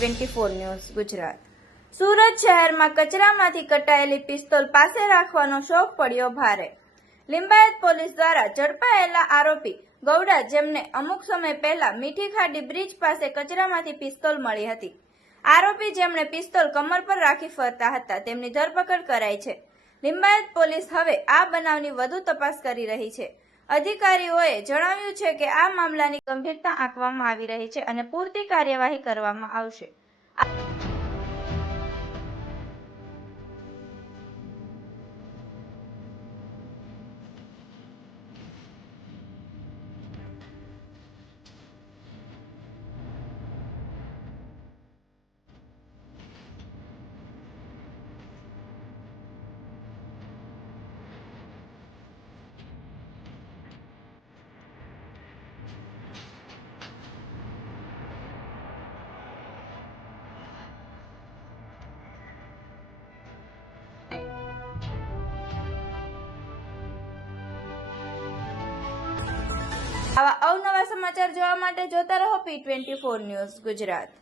P24 news Gujarat. Surat શહેરમાં કચરામાંથી કટાયેલી pistol પાસે રાખવાનો શોખ પડ્યો ભારે। લિંબાયત પોલીસ દ્વારા ઝડપાયેલા આરોપી ગૌડા, જેમને અમુક સમય પહેલા મીઠી ખાડી બ્રિજ પાસે કચરામાંથી પિસ્તોલ મળી હતી। આરોપી, જેમણે પિસ્તોલ કમર પર રાખી ફરતા હતા, તેમની ધરપકડ કરાઈ છે। લિંબાયત પોલીસ હવે આ બનાવની વધુ તપાસ કરી રહી છે। અધિકારીઓએ જણાવ્યું છે કે આ મામલાની ગંભીરતા આંકવામાં આવી રહી છે અને પૂરતી કાર્યવાહી કરવામાં આવશે। આવા અવનવા સમાચાર જોવા માટે જોતા રહો P24 ન્યૂઝ ગુજરાત।